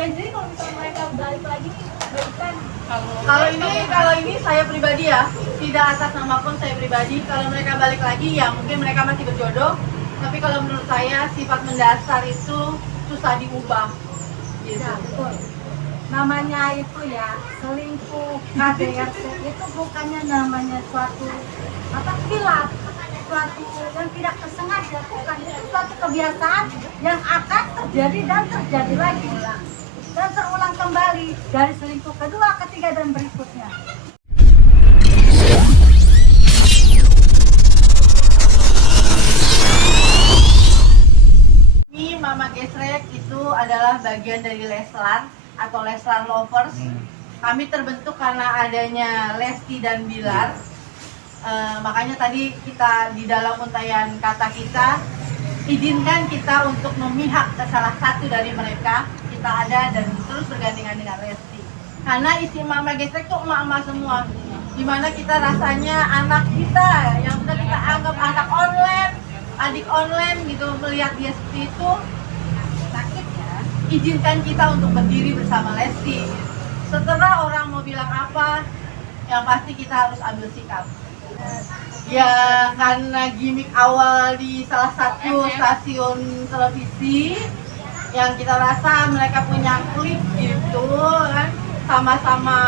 kalian sendiri kalau misalnya mereka balik lagi nih, balikan. Kalau ini saya pribadi ya, tidak atas nama pun saya pribadi. Kalau mereka balik lagi ya mungkin mereka masih berjodoh. Tapi kalau menurut saya sifat mendasar itu susah diubah. Gitu. Ya, betul. Namanya itu ya selingkuh, KDRT itu bukannya namanya suatu khilaf, suatu yang tidak tersengaja, bukan, itu suatu kebiasaan yang akan terjadi dan terjadi lagi dan terulang kembali dari selingkuh kedua, ketiga dan berikutnya. Ini Mama Gesrek itu adalah bagian dari Leslar atau Leslar Lovers. Kami terbentuk karena adanya Lesti dan Bilar. Makanya tadi kita di dalam untayan kata kita izinkan kita untuk memihak ke salah satu dari mereka. Kita ada dan terus bergandengan dengan Lesti. Karena isi Mama Gesrek tuh emak-emak semua. Dimana kita rasanya anak kita yang sudah kita anggap anak online, adik online gitu, melihat dia seperti itu sakit ya. Izinkan kita untuk berdiri bersama Lesti. Setelah orang mau bilang apa, yang pasti kita harus ambil sikap. Ya karena gimmick awal di salah satu stasiun televisi yang kita rasa mereka punya klip gitu kan, sama-sama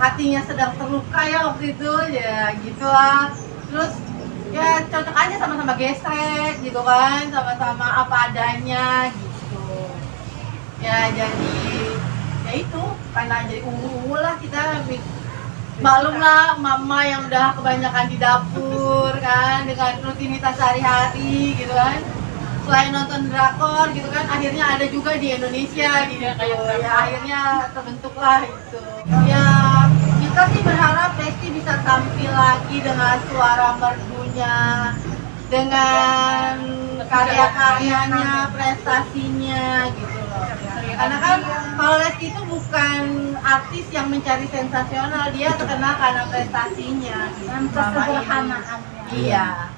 hatinya sedang terluka ya waktu itu, ya gitulah. Terus ya cocok aja sama-sama gesrek gitu kan, sama-sama apa adanya gitu. Ya jadi ya itu karena jadi ungu lah kita. Maklum lah mama yang udah kebanyakan di dapur kan dengan rutinitas sehari-hari gitu kan. Selain nonton drakor gitu kan, akhirnya ada juga di Indonesia gitu. Ya akhirnya terbentuklah itu. Ya kita sih berharap Lesti bisa tampil lagi dengan suara merdunya, dengan karya-karyanya, prestasinya gitu loh. Karena kan kalau Lesti itu bukan artis yang mencari sensasional, dia terkenal karena prestasinya Dan kesederhanaannya. Iya.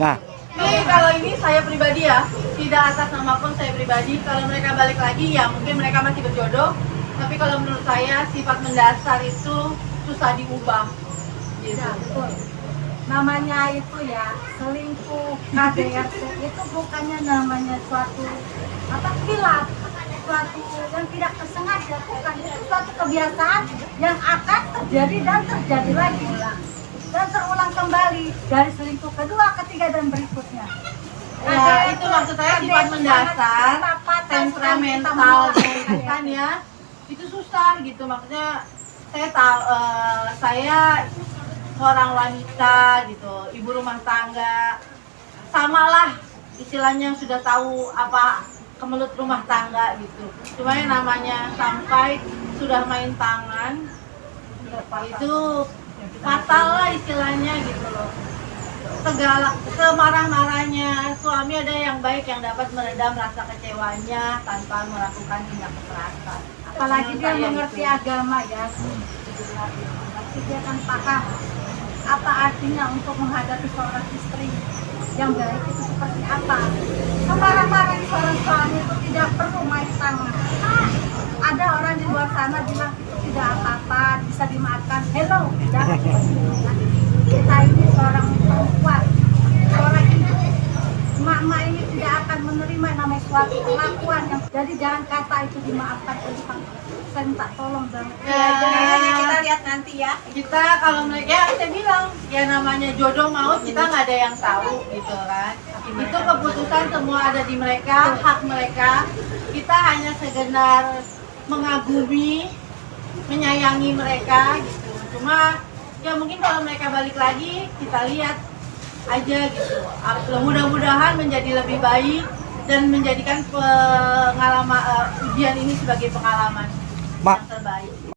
Nah, Ini kalau ini saya pribadi ya, tidak atas nama pun saya pribadi. Kalau mereka balik lagi ya mungkin mereka masih berjodoh. Tapi kalau menurut saya sifat mendasar itu susah diubah. Gitu. Ya, betul. Namanya itu ya selingkuh, KDRT itu bukannya namanya suatu khilaf, suatu yang tidak tersengaja, bukan, itu suatu kebiasaan yang akan terjadi dan terjadi lagi dan terulang kembali dari selingkuh kedua, ketiga dan berikutnya. Ya, itu maksud saya sifat mendasar, temperamental kan ya, itu susah gitu. Maksudnya saya tahu, saya seorang wanita gitu, ibu rumah tangga, samalah istilahnya sudah tahu apa kemelut rumah tangga gitu. Cuma yang namanya sampai sudah main tangan itu fatal lah istilahnya gitu loh. Segala semarah-marahnya suami ada yang baik yang dapat meredam rasa kecewanya tanpa melakukan tindak kekerasan. Apalagi dia Menurut saya mengerti gitu. agama ya, pasti dia akan paham apa artinya untuk menghadapi seorang istri yang baik itu seperti apa. Semarah-marah seorang suami itu tidak perlu main tangan. Ada orang di luar sana bilang itu tidak apa-apa, bisa dimaafkan. Hello, jangan seperti itu ya. Kita ini seorang perempuan, seorang ibu. Emak-emak ini tidak akan menerima namanya suatu perlakuan yang jadi jangan kata itu dimaafkan. Saya minta tolong banget. Ya, Kita lihat nanti ya. kita kalau mereka ya saya bilang ya namanya jodoh maut kita nggak ada yang tahu gitu kan. Itu keputusan semua ada di mereka, hak mereka. Kita hanya sekedar mengagumi, menyayangi mereka gitu. Cuma ya mungkin kalau mereka balik lagi kita lihat aja gitu. Mudah-mudahan menjadi lebih baik dan menjadikan pengalaman ujian ini sebagai pengalaman yang terbaik.